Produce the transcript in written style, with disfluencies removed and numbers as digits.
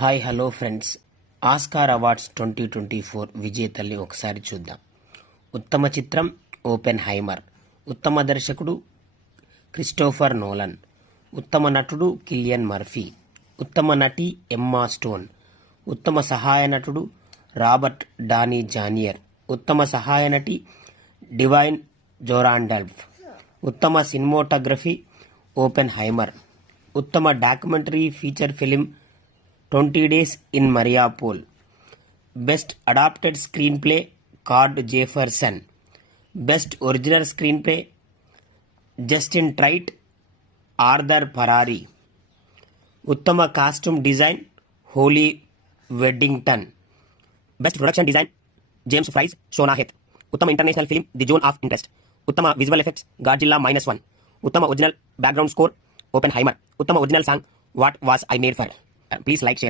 Hi hello friends, Oscar awards 2024 విజేతల్ని ఒకసారి చూద్దాం. ఉత్తమ చిత్రం ఓపెన్ హైమర్, ఉత్తమ దర్శకుడు క్రిస్టోఫర్ నోలన్, ఉత్తమ నటుడు కిలియన్ మర్ఫీ, ఉత్తమ నటి ఎమ్మా స్టోన్, ఉత్తమ సహాయ నటుడు రాబర్ట్ డానీ జానియర్, ఉత్తమ సహాయ నటి డివైన్ జోరాండల్ఫ్, ఉత్తమ సినిమాటోగ్రఫీ ఓపెన్ హైమర్, ఉత్తమ documentary feature film 20 Days in Mariupol, Best Adapted Screenplay Cord Jefferson, Best Original Screenplay Justin Triet, Arthur Ferrari, Uttama Costume Design Holly Weddington, Best Production Design James Fries Shona Heath, Uttama International Film The Zone of Interest, Uttama Visual Effects Godzilla -1, Uttama Original Background Score Oppenheimer, Uttama Original Song What Was I Made For. Please like, share.